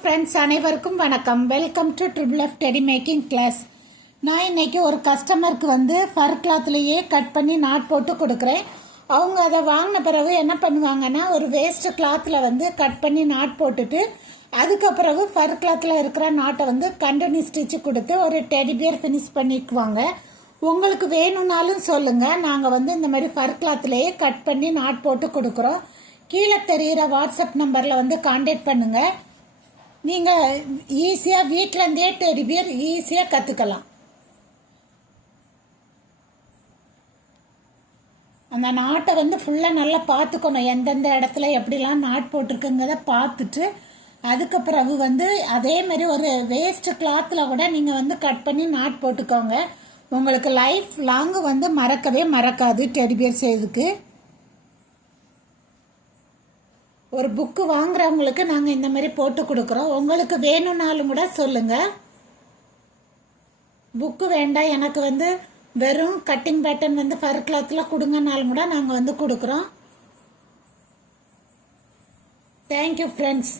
Friends, அனைவருக்கும் வணக்கம். Welcome to triple F teddy making class. நான் இன்னைக்கு ஒரு கஸ்டமருக்கு ஃபர் கிளாத்லேயே கட் பண்ணி நாட் போட்டு கொடுக்குறேன். அவங்க அதை வாங்கின பிறகு என்ன பண்ணுவாங்கன்னா, ஒரு வேஸ்ட் கிளாத்தில் கட் பண்ணி நாட் போட்டுட்டு அதுக்கப்புறம் ஃபர் கிளாத்தில் இருக்கிற நாட்டை கண்டினியூ ஸ்டிச்சு கொடுத்து ஒரு டெடி பியர் ஃபினிஷ் பண்ணிக்குவாங்க. உங்களுக்கு வேணும்னாலும் சொல்லுங்கள். நாங்கள் இந்த மாதிரி ஃபர் கிளாத்லேயே கட் பண்ணி நாட் போட்டு கொடுக்குறோம். கீழே தெரிகிற வாட்ஸ்அப் நம்பரில் காண்டாக்ட் பண்ணுங்கள். நீங்கள் ஈஸியாக வீட்டிலேருந்தே டெடி பியர் ஈஸியாக கற்றுக்கலாம். அந்த நாட்டை ஃபுல்லாக நல்லா பார்த்துக்கணும். எந்தெந்த இடத்துல எப்படிலாம் நாட் போட்டிருக்குங்கிறத பார்த்துட்டு அதுக்கு பிறகு அதே மாதிரி ஒரு வேஸ்ட் கிளாத்தில் கூட நீங்கள் கட் பண்ணி நாட் போட்டுக்கோங்க. உங்களுக்கு லைஃப் லாங்கு மறக்கவே மறக்காது டெடி பியர் செய்யறதுக்கு. ஒரு புக்கு வாங்குறவங்களுக்கு நாங்கள் இந்த மாதிரி போட்டு கொடுக்குறோம். உங்களுக்கு வேணும்னாலும் கூட சொல்லுங்கள். புக்கு வேண்டாம், எனக்கு வெறும் கட்டிங் பேட்டர்ன் ஃபர் கிளாத்தில் கொடுங்கனாலும் கூட நாங்கள் கொடுக்குறோம். Thank you friends.